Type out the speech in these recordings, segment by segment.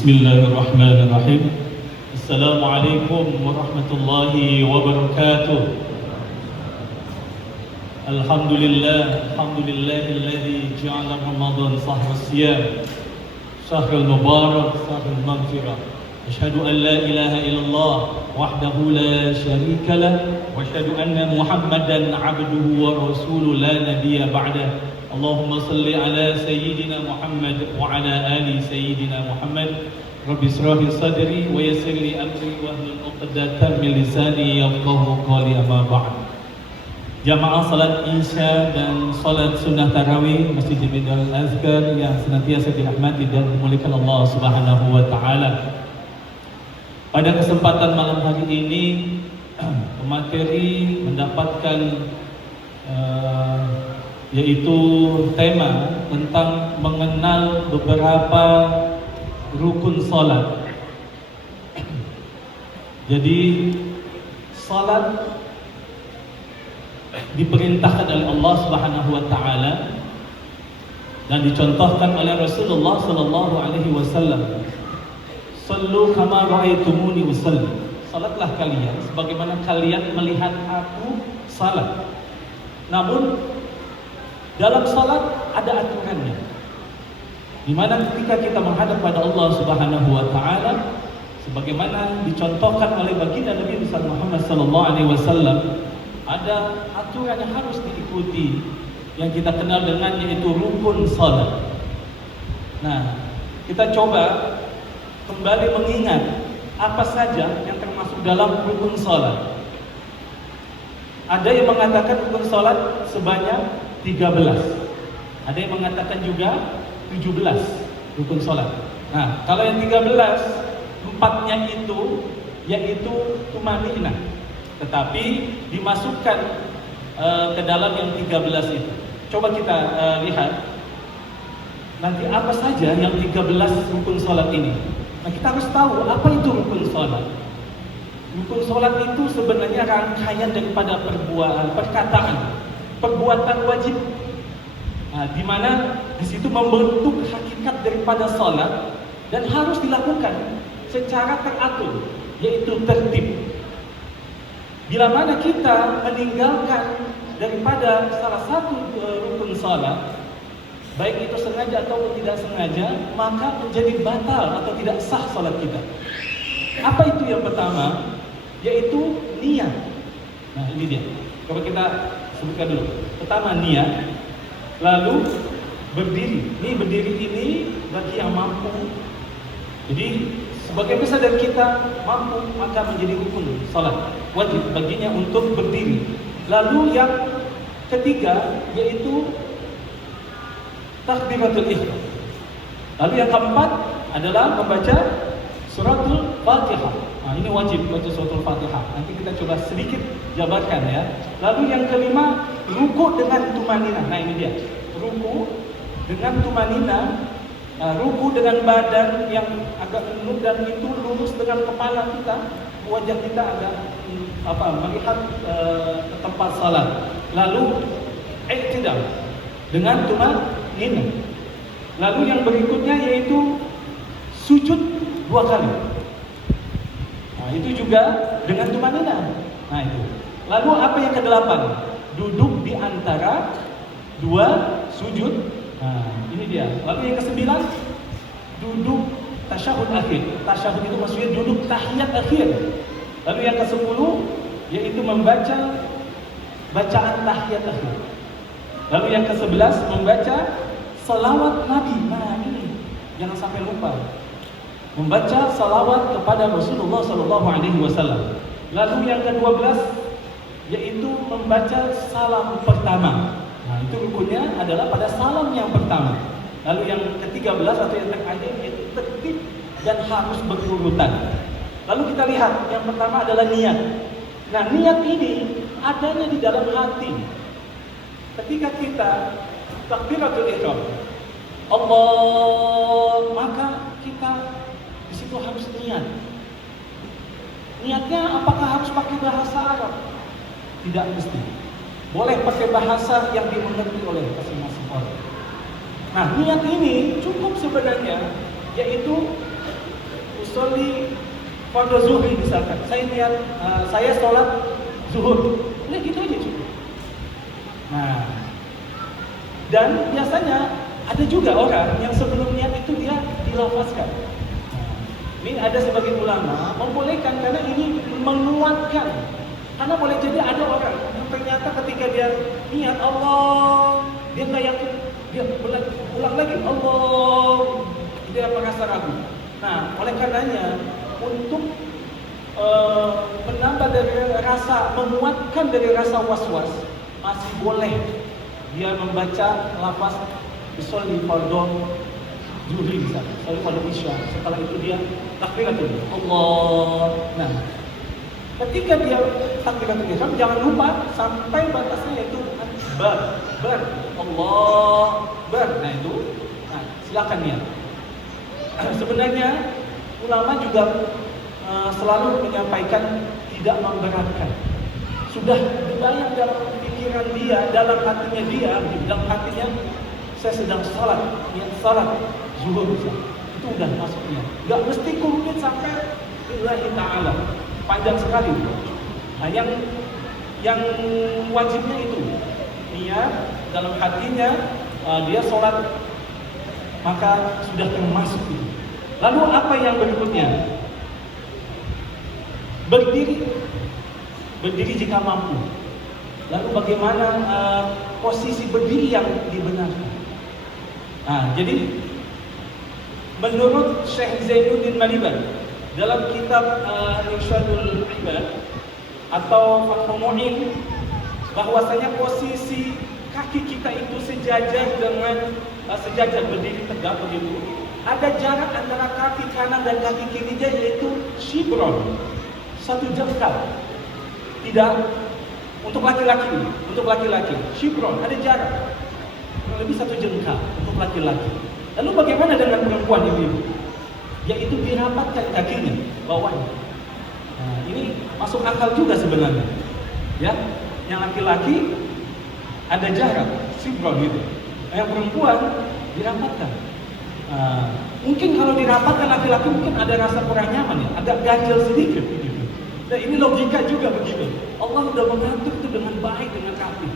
Bismillahirrahmanirrahim. Assalamualaikum warahmatullahi wabarakatuh. Alhamdulillahilladzi ja'ala Ramadan shahra siyam, syahrul mubarak, syahrul maghfirah. Asyhadu an la ilaha illallah wahdahu la syarika lah wa asyhadu anna Muhammadan 'abduhu wa rasuluhu la nabiyya ba'dah. Allahumma salli ala sayyidina Muhammad wa ala ali sayyidina Muhammad. Rabbi israh li sadri wa yassir li amri wahlul 'uqdatam min lisani yafqahu qawli, amma ba'd. Jamaah salat Isya dan salat sunnah tarawih Masjid Jami'ul Azkar yang senantiasa dirahmati dan dimuliakan Allah Subhanahu wa taala. Pada kesempatan malam hari ini pemateri mendapatkan yaitu tema tentang mengenal beberapa rukun salat. Jadi salat diperintahkan oleh Allah Subhanahu wa taala dan dicontohkan oleh Rasulullah sallallahu alaihi wasallam. Sallu kama ra'aitumuni usalli. Salatlah kalian sebagaimana kalian melihat aku salat. Namun dalam salat ada aturannya, di mana ketika kita menghadap pada Allah Subhanahu wa taala sebagaimana dicontohkan oleh baginda Nabi besar Muhammad sallallahu alaihi wasallam, ada aturan yang harus diikuti yang kita kenal dengan yaitu rukun salat. Nah, kita coba kembali mengingat apa saja yang termasuk dalam rukun salat. Ada yang mengatakan rukun salat sebanyak 13. Ada yang mengatakan juga 17 rukun salat. Nah, kalau yang 13, empatnya itu yaitu tumaninah, tetapi dimasukkan ke dalam yang 13 itu. Coba kita lihat nanti apa saja yang 13 rukun salat ini. Nah, kita harus tahu apa itu rukun salat. Rukun salat itu sebenarnya rangkaian daripada perbuatan wajib. Nah, di mana di situ membentuk hakikat daripada salat dan harus dilakukan secara teratur, yaitu tertib. Bila mana kita meninggalkan daripada salah satu rukun salat, baik itu sengaja atau tidak sengaja, maka menjadi batal atau tidak sah salat kita. Apa itu yang pertama? Yaitu niat. Nah, ini dia. Coba kita sebutkan dulu. Pertama niat, lalu berdiri. Ini berdiri ini bagi yang mampu. Jadi sebagai besar dari kita mampu, maka menjadi rukun salat. Wajib baginya untuk berdiri. Lalu yang ketiga yaitu takbiratul ihram. Lalu yang keempat adalah membaca suratul Fatihah. Nah, ini wajib baca suratul Fatihah. Nanti kita coba sedikit jabarkan ya. Lalu yang kelima, ruku dengan tumaninah. Nah, ini dia. Ruku dengan tumaninah. Ruku dengan badan yang agak menunduk dan itu lurus dengan kepala kita, wajah kita agak melihat ke tempat salat. Lalu i'tidal dengan tumaninah. Lalu yang berikutnya yaitu sujud 2 kali. Nah, itu juga dengan tumaninah. Nah, itu. Lalu apa yang ke-8? Duduk di antara 2 sujud. Nah, ini dia. Lalu yang ke-9, duduk tasyahud akhir. Tasyahud itu maksudnya duduk tahiyat akhir. Lalu yang ke-10 yaitu membaca bacaan tahiyat akhir. Lalu yang ke-11 membaca salawat Nabi. Nah, ini jangan sampai lupa. Membaca salawat kepada Rasulullah sallallahu alaihi wasallam. Lalu yang ke-12 yaitu membaca salam pertama. Nah, itu rukunnya adalah pada salam yang pertama. Lalu yang ke-13 atau yang terakhir yaitu tertib dan harus berurutan. Lalu kita lihat yang pertama adalah niat. Nah, niat ini adanya di dalam hati. Ketika kita takbiratul ihram, Allah, maka kita di situ harus niat. Niatnya apakah harus pakai bahasa Arab? Tidak mesti. Boleh pakai bahasa yang dimengerti oleh masing-masing orang. Nah, niat ini cukup sebenarnya, yaitu usolli fardhu zuhri misalkan. Saya niat saya sholat zuhur. Udah gitu aja cukup. Nah, dan biasanya ada juga orang yang sebelum niat itu dia dilafazkan. Nah, ini ada sebagian ulama membolehkan karena ini menguatkan. Karena boleh jadi ada orang yang ternyata ketika dia niat Allah, dia nggak yakin, dia ulang lagi Allah, dia merasa ragu. Nah, oleh karenanya untuk menambah dari rasa, menguatkan dari rasa was-was, masih boleh dia membaca lafaz usolli fardhu zuhri misalnya, usolli fardhu isya. Setelah itu dia takbiratul Allah. Nah, ketika dia takbiratul ihram jangan lupa sampai batasnya yaitu bar Allah bar. Nah itu, nah silakan niat. Sebenarnya ulama juga selalu menyampaikan tidak memberatkan. Sudah dibayang dalam pikiran dia, dalam hatinya dia, dalam hatinya saya sedang salat, niat salat zuhur misalnya. Itu udah masuknya. Enggak mesti kumit sampai lillahi ta'ala. Panjang sekali. Nah, yang wajibnya itu niat dalam hatinya, dia sholat maka sudah termasuk itu. Lalu apa yang berikutnya? Berdiri jika mampu. Lalu bagaimana posisi berdiri yang dibenarkan? Nah, jadi menurut Syekh Zainuddin Maliban dalam kitab Irsyadul Ibad atau Fathul Mu'in, bahwasanya posisi kaki kita itu sejajar dengan sejajar berdiri tegak begitu. Ada jarak antara kaki kanan dan kaki kirinya yaitu shibron, 1 jengkal. Tidak untuk laki-laki, shibron ada jarak lebih 1 jengkal untuk laki-laki. Lalu bagaimana dengan perempuan ibu? Yaitu dirapatkan kakinya bawahnya. Nah, ini masuk akal juga sebenarnya. Ya, yang laki-laki ada jarak sinkron gitu. Yang perempuan dirapatkan. Mungkin kalau dirapatkan laki-laki mungkin ada rasa kurang nyaman ya, agak ganjel sedikit gitu. Nah, ini logika juga begitu. Allah sudah mengatur itu dengan baik dengan rapi.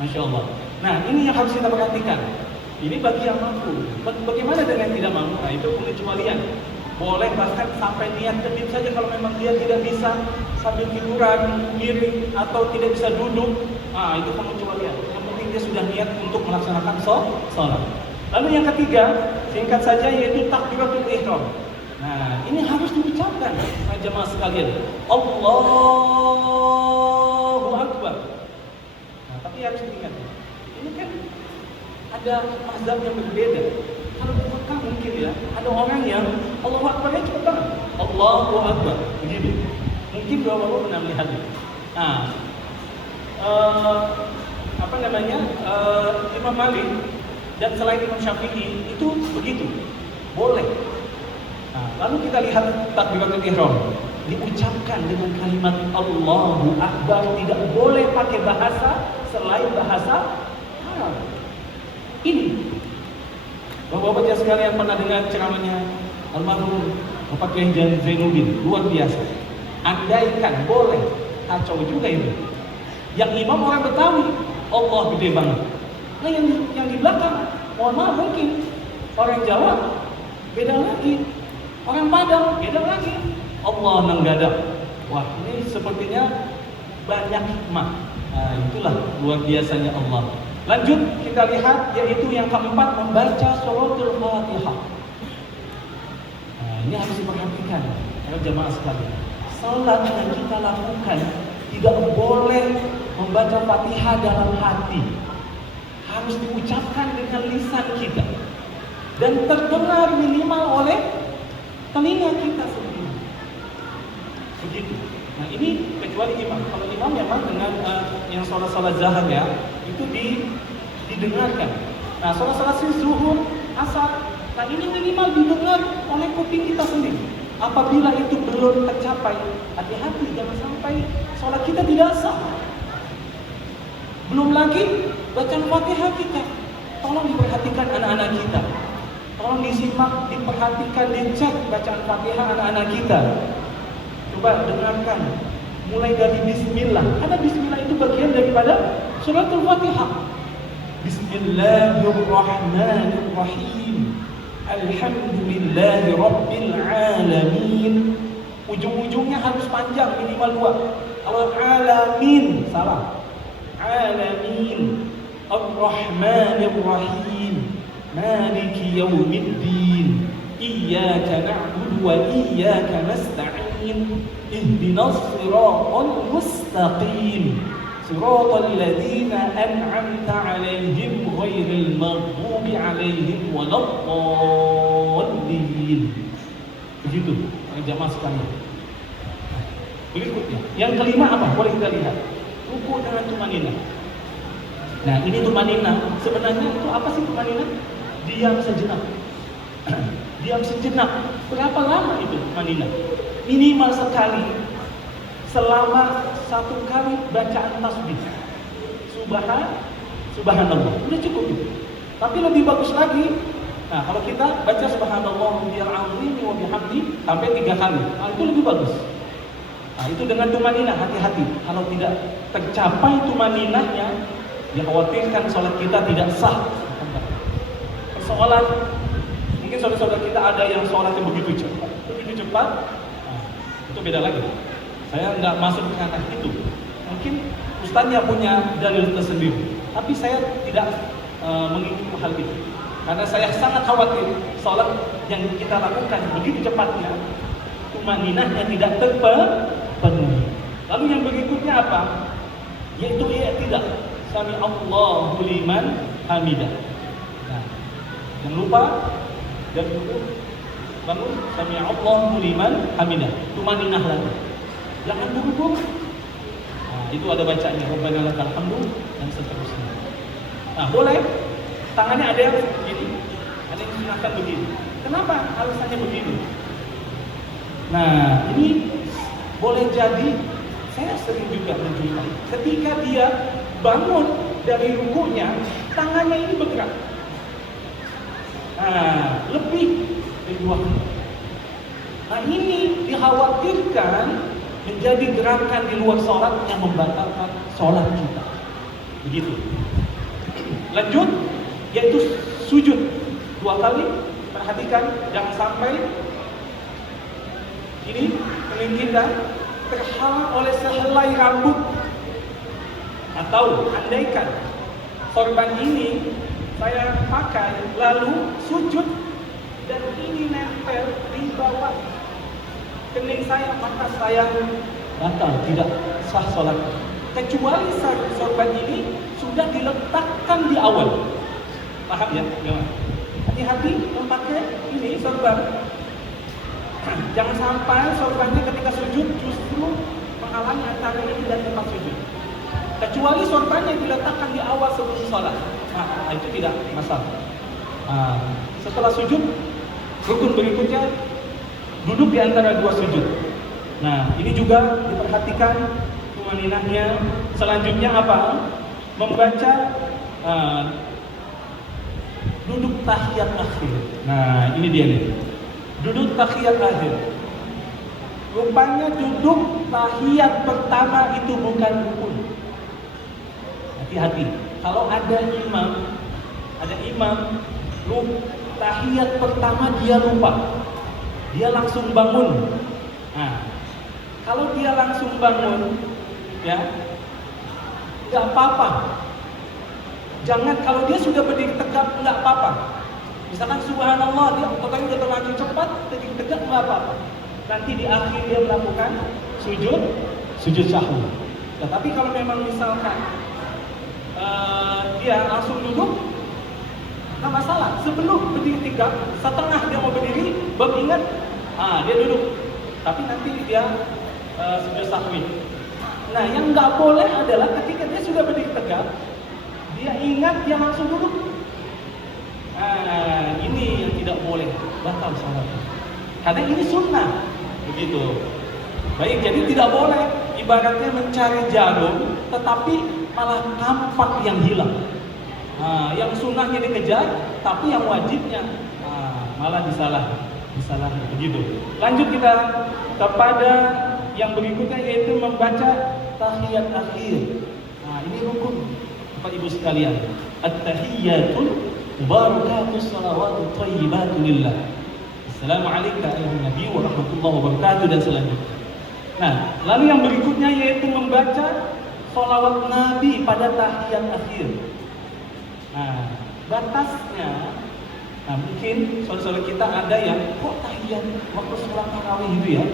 Masya Allah. Nah, ini yang harus kita perhatikan. Ini bagi yang mampu. Bagaimana dengan yang tidak mampu? Nah, itu pengecualian. Boleh bahkan sampai niat kedip saja kalau memang dia tidak bisa sambil tiduran, miring atau tidak bisa duduk. Nah, itu pengecualian. Yang penting dia sudah niat untuk melaksanakan sholat. Lalu yang ketiga, singkat saja yaitu takbiratul ihram. Nah, ini harus diucapkan jemaah sekalian. Allahu Akbar. Nah, tapi harus diingat. Ini kan ada mazhab yang berbeda. Kalau di Mekah mungkin ya, ada orang yang Allahu Akbar-nya cepat banget. Allahu Akbar, begitu. Mungkin bapak-bapak pernah melihat itu. Nah, Imam Malik dan selain Imam Syafi'i itu begitu, boleh. Nah, lalu kita lihat takbiratul ihram diucapkan dengan kalimat Allahu Akbar, tidak boleh pakai bahasa selain bahasa Arab. Ini bapak-bapak sekalian pernah dengar ceramahnya almarhum Bapak Kiai Zainuddin, luar biasa. Andaikan boleh, kacau juga itu. Yang imam orang Betawi, Allah gede banget. Nah yang di belakang, mohon maaf mungkin orang Jawa beda lagi, orang Padang beda lagi. Allah nanggadap. Wah, ini sepertinya banyak hikmah. Nah, itulah luar biasanya Allah. Lanjut kita lihat yaitu yang keempat, membaca suratul Fatihah. Nah, ini harus diperhatikan para jemaah sekalian. Salat yang kita lakukan tidak boleh membaca Fatihah dalam hati. Harus diucapkan dengan lisan kita dan terdengar minimal oleh telinga kita sendiri. Begitu. Nah, ini kecuali imam. Kalau imam memang dengan yang sholat-sholat zahar ya, itu didengarkan. Nah, sholat-sholat zuhur, asar, nah ini minimal didengar oleh kuping kita sendiri. Apabila itu belum tercapai, hati-hati jangan sampai sholat kita tidak sah. Belum lagi bacaan Fatihah kita. Tolong diperhatikan anak-anak kita. Tolong disimak, diperhatikan, dicek bacaan Fatihah anak-anak kita. Coba dengarkan, mulai dari Bismillah. Karena Bismillah itu bagian daripada suratul Fatihah. Bismillahirrahmanirrahim. Alhamdulillahi Rabbil Alamin. Ujung-ujungnya harus panjang, minimal 2. Kalau alamin, salah. Alamin. Ar-Rahmanir-Rahim. Maliki yaumiddin. Iyyaka na'budu wa iyyaka nasta'in. Ihdinas siratal mustaqim. Siratal ladzina an'amta 'alaihim ghairil maghdubi 'alaihim waladdallin. Begitu, jamaah sekalian. Berikutnya, yang kelima apa? Boleh kita lihat. Ruku dengan tumanina. Nah, ini tumanina. Sebenarnya itu apa sih tumanina? Diam sejenak. Diam sejenak. Berapa lama itu tumanina? Minimal sekali. Selama 1 kali bacaan tasbih. Subhanallah. Udah cukup itu. Tapi lebih bagus lagi. Nah, kalau kita baca subhanallah wal azim wa bihamdi sampai 3 kali. Nah, itu lebih bagus. Nah, itu dengan tumaninah, hati-hati. Kalau tidak tercapai tumaninahnya, dikhawatirkan sholat kita tidak sah. Persoalan, mungkin saudara-saudara kita ada yang sholatnya begitu cepat. Nah, itu beda lagi. Saya nggak masuk ke ranah itu. Mungkin ustaznya punya dalil tersendiri, tapi saya tidak mengikuti hal itu. Karena saya sangat khawatir sholat yang kita lakukan begitu cepatnya, tumaninahnya tidak terpenuhi. Lalu yang berikutnya apa? Yaitu i'tidal. Sami Allahu liman hamidah. Nah, jangan lupa dan bangun sami Allahu liman hamidah. Tumaninah lagi. Jangan buru-buru. Nah, itu ada bacanya Rabbana lakal hamdu dan seterusnya. Nah, boleh tangannya ada yang begini, ada yang sunahkan begini. Kenapa alasannya begini? Nah, ini boleh jadi saya sering juga menjumpai ketika dia bangun dari rukunya, tangannya ini bergerak. Nah, lebih dari 2 kali. Nah, ini dikhawatirkan menjadi gerakan di luar sholat yang membatalkan sholat kita. Begitu. Lanjut, yaitu sujud 2 kali. Perhatikan, jangan sampai ini kening kita terhalang oleh sehelai rambut. Atau andaikan sorban ini saya pakai lalu sujud dan ini nempel di bawah kening saya, maka saya batal, tidak sah sholat. Kecuali sorban ini sudah diletakkan di awal. Paham ya? Hati-hati memakai ini sorban. Jangan sampai sorbannya ketika sujud justru menghalangi antara ini dan tempat sujud. Kecuali sorbannya diletakkan di awal sebelum sholat. Nah, itu tidak masalah. Nah, setelah sujud, rukun berikutnya duduk di antara 2 sujud. Nah, ini juga diperhatikan tumaninahnya. Selanjutnya apa? Membaca duduk tahiyat akhir. Nah, ini dia nih. Duduk tahiyat akhir. Rupanya duduk tahiyat pertama itu bukan rukun. Hati-hati. Kalau ada imam tahiyat pertama dia lupa. Dia langsung bangun. Nah, kalau dia langsung bangun, ya, nggak apa-apa. Jangan kalau dia sudah berdiri tegak nggak apa-apa. Misalkan subhanallah dia otaknya udah terlalu cepat, berdiri tegak nggak apa-apa. Nanti di akhir dia melakukan sujud sahwi. Nah, tapi kalau memang misalkan dia langsung duduk, nggak masalah. Sebelum berdiri tegak, setengah dia mau berdiri, baru ingat, dia duduk. Tapi nanti dia sujud sahwi. Nah, yang nggak boleh adalah ketika dia sudah berdiri tegak, dia ingat dia langsung duduk. Nah, ini yang tidak boleh, batal salat. Karena ini sunnah, begitu. Baik, jadi tidak boleh ibaratnya mencari jarum, tetapi malah tampak yang hilang. Yang sunnahnya dikejar, tapi yang wajibnya malah disalah begitu. Lanjut kita kepada yang berikutnya, yaitu membaca tahiyat akhir. Nah, ini rukun Bapak Ibu sekalian. At-tahiyyatul barakatus salawatut thayyibatu lillah. Assalamualaikum ayuhan nabi wa rahmatullahi wa barakatuh dan selanjutnya. Nah, lalu yang berikutnya yaitu membaca sholawat Nabi pada tahiyat akhir. Nah, batasnya, nah mungkin saudara-saudara kita ada yang kok tahiyat waktu sholat tarawih itu ya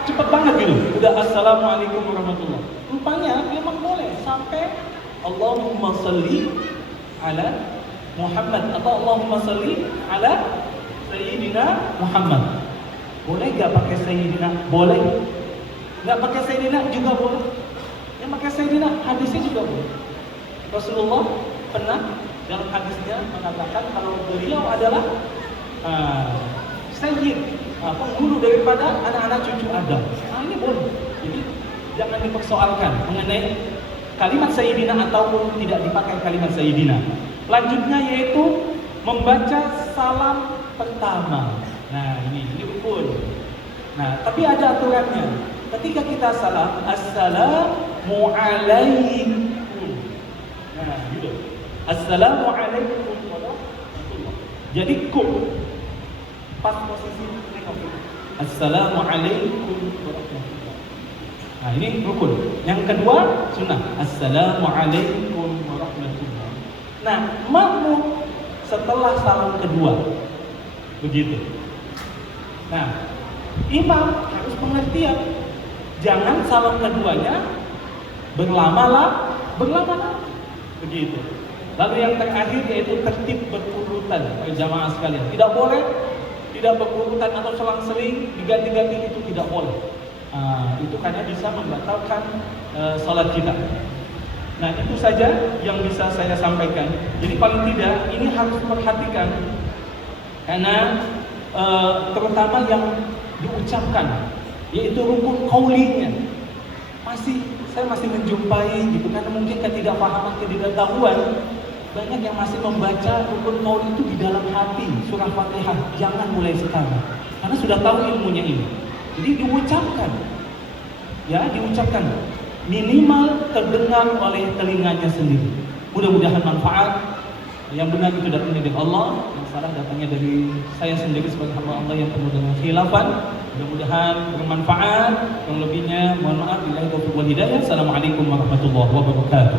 cepet banget gitu, udah assalamualaikum warahmatullahi. Rupanya memang boleh sampai Allahumma salli ala Muhammad atau Allahumma salli ala Sayyidina Muhammad. Boleh gak pakai Sayyidina? Boleh. Gak pakai Sayyidina juga boleh. Yang pakai Sayyidina hadisnya juga boleh. Rasulullah pernah dalam hadisnya mengatakan kalau beliau adalah Sayyid, penghulu daripada anak-anak cucu Adam. Nah ini boleh. Jadi jangan dipersoalkan mengenai kalimat Sayyidina ataupun tidak dipakai kalimat Sayyidina. Lanjutnya yaitu membaca salam pertama. Nah ini rukun. Nah tapi ada aturannya. Ketika kita salam, assalamu alaikum. Nah gitu. Assalamu alaikum warahmatullahi. Jadi kum pas posisi tengok. Assalamu alaikum warahmatullahi. Nah ini rukun. Yang kedua sunnah. Assalamu alaikum warahmatullahi. Nah makmum setelah salam kedua begitu. Nah imam harus pengertian. Jangan salam keduanya berlama-lama begitu. Lalu yang terakhir yaitu tertib berurutan. Jamaah sekalian, tidak boleh tidak berurutan atau selang-seling diganti-ganti, itu tidak boleh. Itu karena bisa membatalkan salat kita. Nah itu saja yang bisa saya sampaikan. Jadi paling tidak ini harus diperhatikan karena terutama yang diucapkan, yaitu rukun qaulinya saya masih menjumpai gitu, karena mungkin ketidakpahaman, ketidaktahuan, banyak yang masih membaca rukun qauli itu di dalam hati surah Fatihah. Jangan mulai sekarang karena sudah tahu ilmunya ini. Jadi diucapkan minimal terdengar oleh telinganya sendiri. Mudah-mudahan manfaat. Yang benar itu datangnya dari Allah, yang salah datangnya dari saya sendiri sebagai hamba Allah yang penuh dengan khilafan. Mudah-mudahan bermanfaat. Yang lebihnya mohon maaf. Billahi taufiq wal hidayah. Assalamualaikum warahmatullahi wabarakatuh.